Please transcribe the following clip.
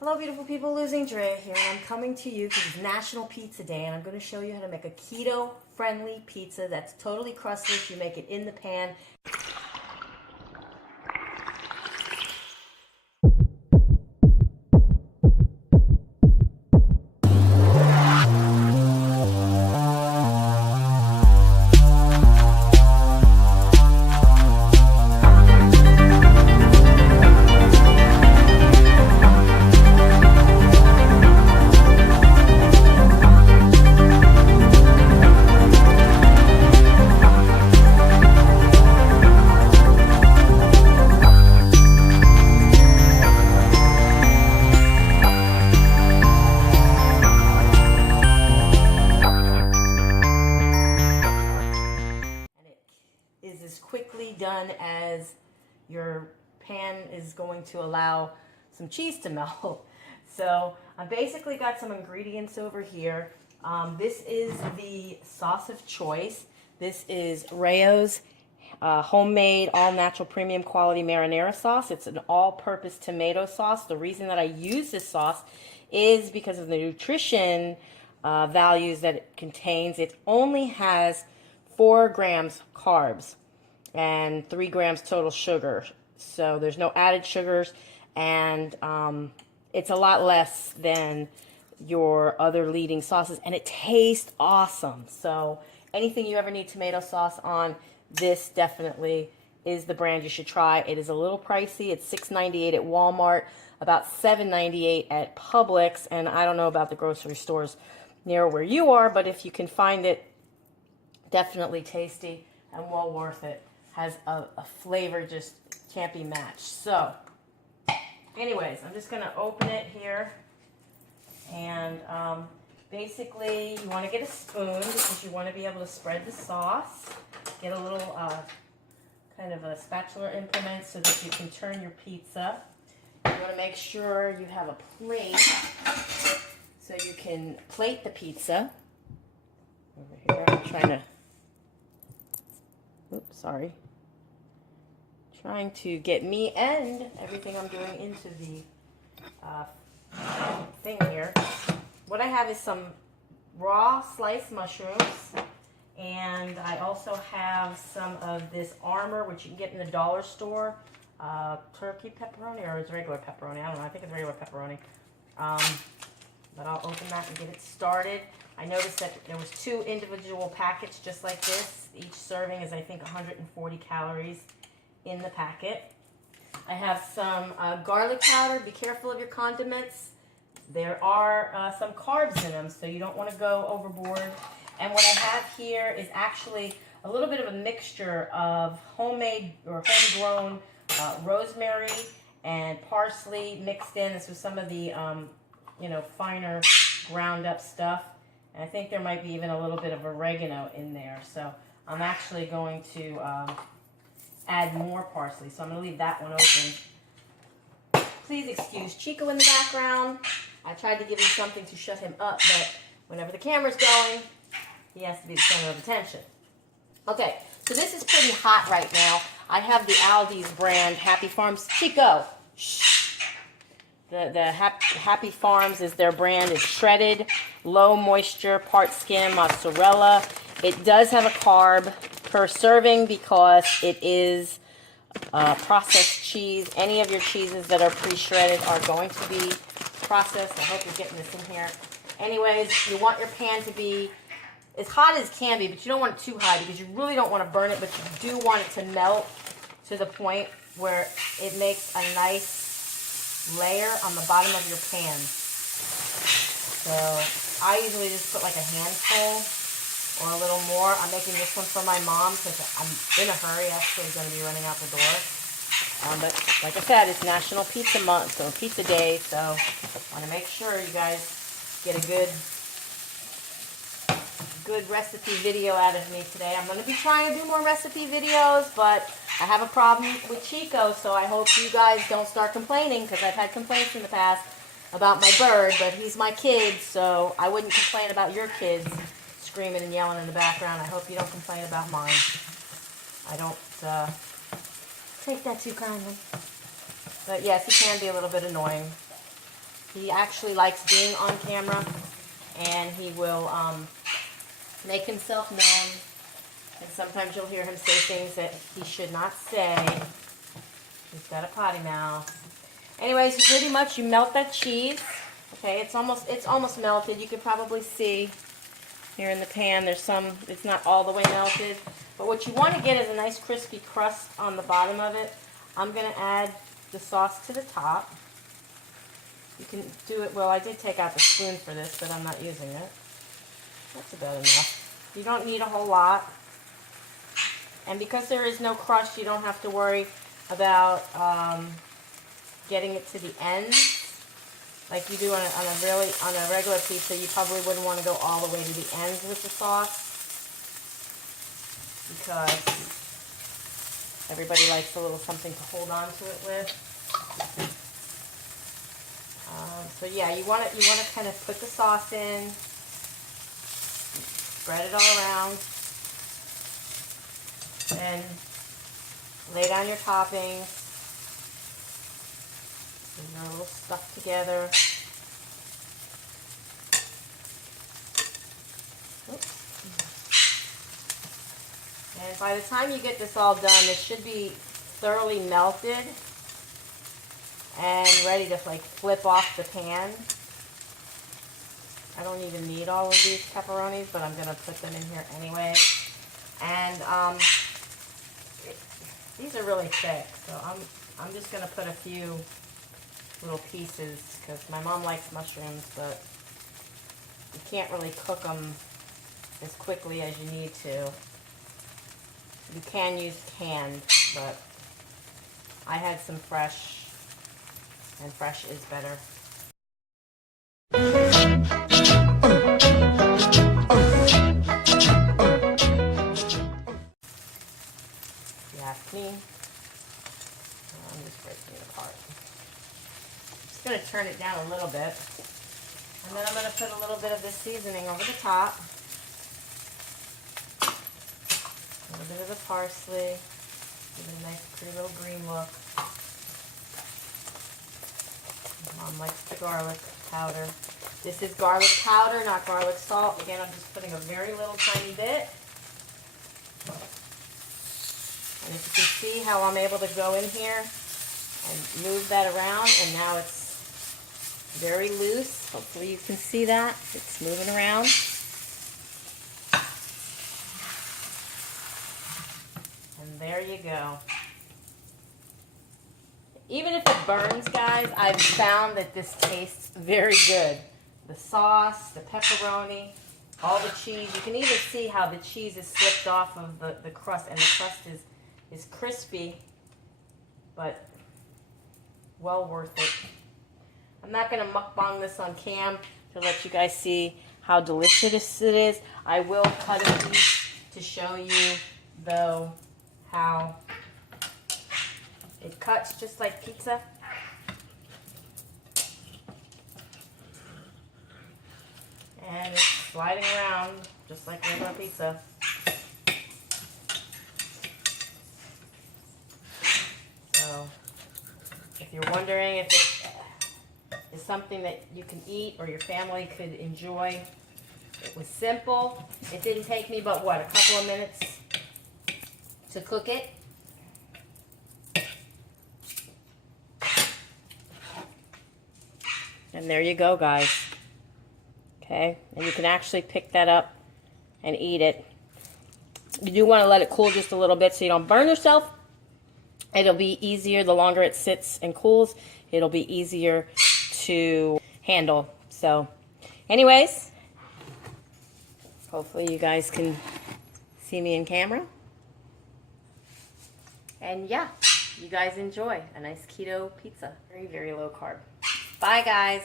Hello beautiful people, LosingDrea here, and I'm coming to you because it's National Pizza Day, and I'm going to show you how to make a keto-friendly pizza that's totally crustless. You make it in the pan. Is as quickly done as your pan is going to allow some cheese to melt. So I basically got some ingredients over here. This is the sauce of choice. This is Rayo's homemade all-natural premium quality marinara sauce. It's an all-purpose tomato sauce. The reason that I use this sauce is because of the nutrition values that it contains. It only has 4 grams carbs and 3 grams total sugar. So there's no added sugars, and it's a lot less than your other leading sauces, and it tastes awesome. So anything you ever need tomato sauce on, this definitely is the brand you should try. It is a little pricey. It's $6.98 at Walmart, about $7.98 at Publix, and I don't know about the grocery stores near where you are, but if you can find it, definitely tasty and well worth it. Has a flavor just can't be matched. So anyways, I'm just going to open it here, and basically you want to get a spoon because you want to be able to spread the sauce. Get a little kind of a spatula implement so that you can turn your pizza. You want to make sure you have a plate so you can plate the pizza. Over here, I'm trying to, oops, sorry. Trying to get me and everything I'm doing into the thing here. What I have is some raw sliced mushrooms, and I also have some of this Armour, which you can get in the dollar store, turkey pepperoni, or it's regular pepperoni. I don't know. I think it's regular pepperoni. But I'll open that and get it started. I noticed that there was 2 individual packets just like this. Each serving is, I think, 140 calories in the packet. I have some garlic powder. Be careful of your condiments. There are some carbs in them, so you don't want to go overboard. And what I have here is actually a little bit of a mixture of homemade or homegrown rosemary and parsley mixed in. This was some of the finer ground up stuff. And I think there might be even a little bit of oregano in there. So I'm actually going to add more parsley. So I'm going to leave that one open. Please excuse Chico in the background. I tried to give him something to shut him up, but whenever the camera's going, he has to be the center of attention. Okay, so this is pretty hot right now. I have the Aldi's brand, Happy Farms. Chico, shh. The Happy Farms is their brand. It's shredded, low moisture, part skim, mozzarella. It does have a carb per serving because it is processed cheese. Any of your cheeses that are pre-shredded are going to be processed. I hope you're getting this in here. Anyways, you want your pan to be as hot as can be, but you don't want it too high because you really don't want to burn it, but you do want it to melt to the point where it makes a nice layer on the bottom of your pan. So I usually just put like a handful or a little more. I'm making this one for my mom because I'm in a hurry. Actually, going to be running out the door. But like I said, it's National Pizza Month, so Pizza Day. So I want to make sure you guys get a good recipe video out of me today. I'm going to be trying to do more recipe videos, but I have a problem with Chico, so I hope you guys don't start complaining, because I've had complaints in the past about my bird, but he's my kid, so I wouldn't complain about your kids screaming and yelling in the background. I hope you don't complain about mine. I don't take that too kindly. But yes, he can be a little bit annoying. He actually likes being on camera, and he will make himself known. And sometimes you'll hear him say things that he should not say. He's got a potty mouth. Anyways, pretty much you melt that cheese. Okay, it's almost melted. You can probably see here in the pan. There's some. It's not all the way melted, but what you want to get is a nice crispy crust on the bottom of it. I'm gonna add the sauce to the top. You can do it. Well, I did take out the spoon for this, but I'm not using it. That's about enough. You don't need a whole lot. And because there is no crust, you don't have to worry about getting it to the ends like you do on a regular pizza. You probably wouldn't want to go all the way to the ends with the sauce because everybody likes a little something to hold on to it with. So yeah, you want to kind of put the sauce in, spread it all around, and lay down your toppings. So they're a little stuck together. Oops. And by the time you get this all done, it should be thoroughly melted and ready to like flip off the pan. I don't even need all of these pepperonis, but I'm gonna put them in here anyway. And these are really thick, so I'm just gonna put a few little pieces because my mom likes mushrooms, but you can't really cook them as quickly as you need to. You can use canned, but I had some fresh, and fresh is better. You ask me. I'm just breaking it apart. Just going to turn it down a little bit. And then I'm going to put a little bit of this seasoning over the top. A little bit of the parsley. Give it a nice pretty little green look. Mom likes the garlic powder. This is garlic powder, not garlic salt. Again, I'm just putting a very little tiny bit. And if you can see how I'm able to go in here and move that around, and now it's very loose. Hopefully you can see that. It's moving around. And there you go. Even if it burns, guys, I've found that this tastes very good. The sauce, the pepperoni, all the cheese. You can even see how the cheese is slipped off of the crust, and the crust is crispy, but well worth it. I'm not going to mukbang this on cam to let you guys see how delicious it is. I will cut a piece to show you, though, how it cuts just like pizza. And it's sliding around just like regular pizza. So, if you're wondering if it is something that you can eat or your family could enjoy, it was simple. It didn't take me but what, a couple of minutes to cook it. And there you go, guys. Okay, and you can actually pick that up and eat it. You do want to let it cool just a little bit so you don't burn yourself. It'll be easier the longer it sits and cools. It'll be easier to handle. So, anyways, hopefully you guys can see me in camera. And yeah, you guys enjoy a nice keto pizza. Very, very low carb. Bye, guys.